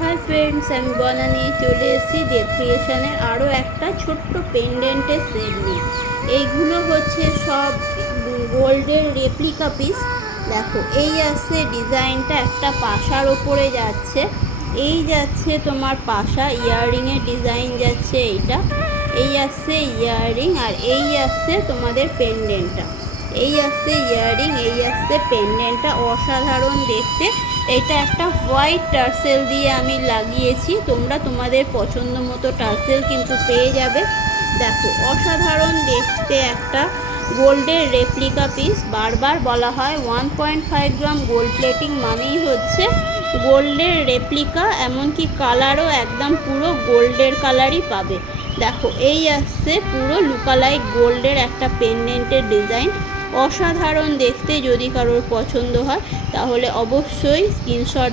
Hi friends, আমি বনানি চলে এসেছি দেব ক্রিয়েশনের আরও একটা ছোট্ট পেন্ডেন্টের সেট নিয়ে। এইগুলো হচ্ছে সব গোল্ডের রেপ্লিকা পিস। দেখো, এই আসছে ডিজাইনটা একটা পাশার ওপরে যাচ্ছে, এই যাচ্ছে তোমার পাশা, ইয়াররিংয়ের ডিজাইন যাচ্ছে এইটা, এই আসছে ইয়াররিং, আর এই আসছে তোমাদের পেন্ডেন্টটা। এই আসছে ইয়াররিং, এই আসছে পেন্ডেন্টটা, অসাধারণ দেখতে। এটা একটা হোয়াইট টার্সেল দিয়ে আমি লাগিয়েছি, তোমরা তোমাদের পছন্দ মতো টার্সেল কিন্তু পেয়ে যাবে। দেখো, অসাধারণ দেখতে একটা গোল্ডের রেপ্লিকা পিস। বারবার বলা হয় 1.5 গ্রাম গোল্ড প্লেটিং মানেই হচ্ছে গোল্ডের রেপ্লিকা, এমনকি কালারও একদম পুরো গোল্ডের কালারই পাবে। দেখো, এই আসছে পুরো লুকালাইক গোল্ডের একটা পেন্ডেন্টের ডিজাইন, অসাধারণ দেখতে। যদি কারোর পছন্দ হয় তাহলে অবশ্যই স্ক্রিনশট